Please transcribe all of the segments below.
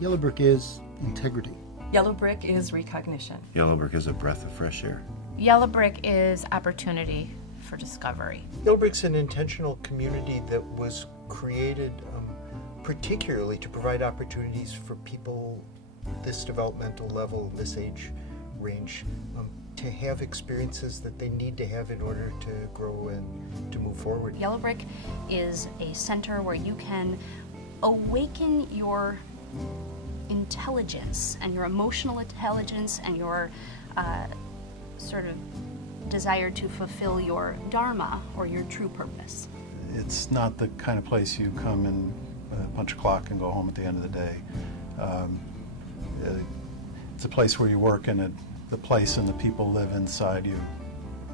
Yellowbrick is integrity. Yellowbrick is recognition. Yellowbrick is a breath of fresh air. Yellowbrick is opportunity for discovery. Yellowbrick's an intentional community that was created particularly to provide opportunities for people this developmental level, this age range, to have experiences that they need to have in order to grow and to move forward. Yellowbrick is a center where you can awaken your intelligence and your emotional intelligence and your sort of desire to fulfill your dharma or your true purpose. It's not the kind of place you come and punch a clock and go home at the end of the day. It's a place where you work, and the place and the people live inside you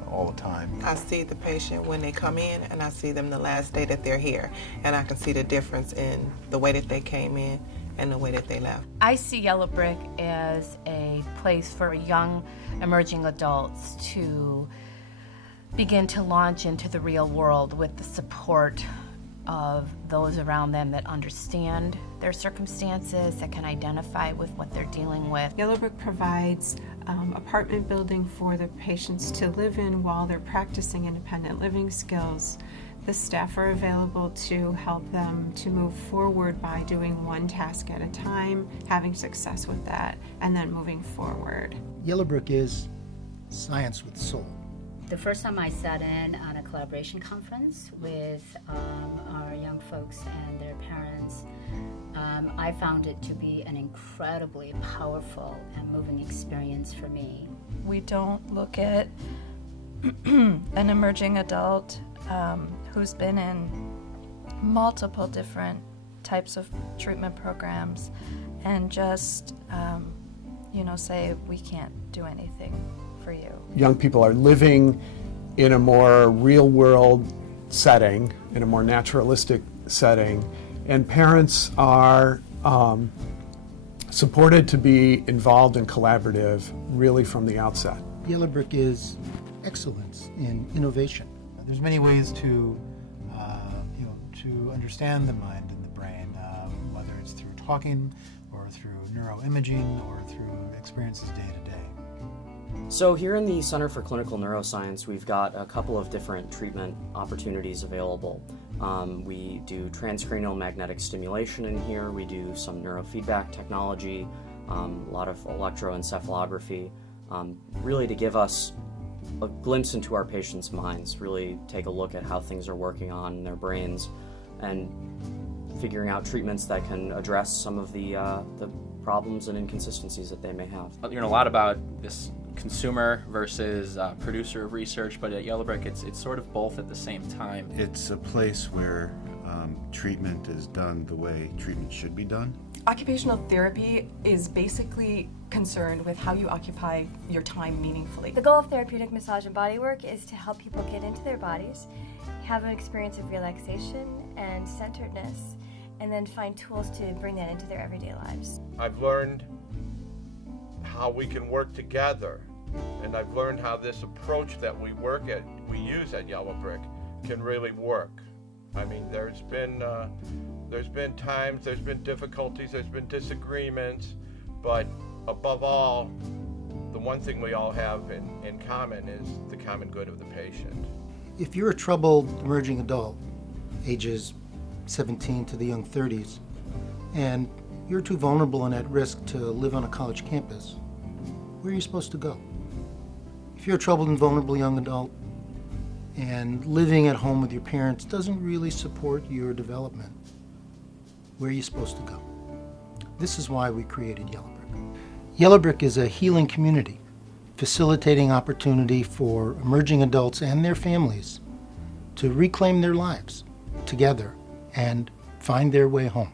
all the time. I see the patient when they come in, and I see them the last day that they're here, and I can see the difference in the way that they came in and the way that they left. I see Yellowbrick as a place for young emerging adults to begin to launch into the real world with the support of those around them that understand their circumstances, that can identify with what they're dealing with. Yellowbrick provides apartment building for the patients to live in while they're practicing independent living skills. The staff are available to help them to move forward by doing one task at a time, having success with that, and then moving forward. Yellowbrick is science with soul. The first time I sat in on a collaboration conference with our young folks and their parents, I found it to be an incredibly powerful and moving experience for me. We don't look at an emerging adult who's been in multiple different types of treatment programs and just, say we can't do anything for you. Young people are living in a more real-world setting, in a more naturalistic setting, and parents are supported to be involved and collaborative really from the outset. Yellowbrick is excellence in innovation. There's many ways to understand the mind and the brain, whether it's through talking or through neuroimaging or through experiences day to day. So here in the Center for Clinical Neuroscience, we've got a couple of different treatment opportunities available. We do transcranial magnetic stimulation in here. We do some neurofeedback technology, a lot of electroencephalography, really to give us a glimpse into our patients' minds, really take a look at how things are working on in their brains and figuring out treatments that can address some of the problems and inconsistencies that they may have. You learn a lot about this consumer versus producer of research, but at Yellowbrick it's sort of both at the same time. It's a place where treatment is done the way treatment should be done. Occupational therapy is basically concerned with how you occupy your time meaningfully. The goal of therapeutic massage and bodywork is to help people get into their bodies, have an experience of relaxation and centeredness, and then find tools to bring that into their everyday lives. I've learned how we can work together, and I've learned how this approach that we use at Yellowbrick can really work. I mean, there's been times, there's been difficulties, there's been disagreements, but above all, the one thing we all have in common is the common good of the patient. If you're a troubled emerging adult, ages 17 to the young 30s, and you're too vulnerable and at risk to live on a college campus, where are you supposed to go? If you're a troubled and vulnerable young adult and living at home with your parents doesn't really support your development, where are you supposed to go? This is why we created Yellowbrick. Yellowbrick is a healing community, facilitating opportunity for emerging adults and their families to reclaim their lives together and find their way home.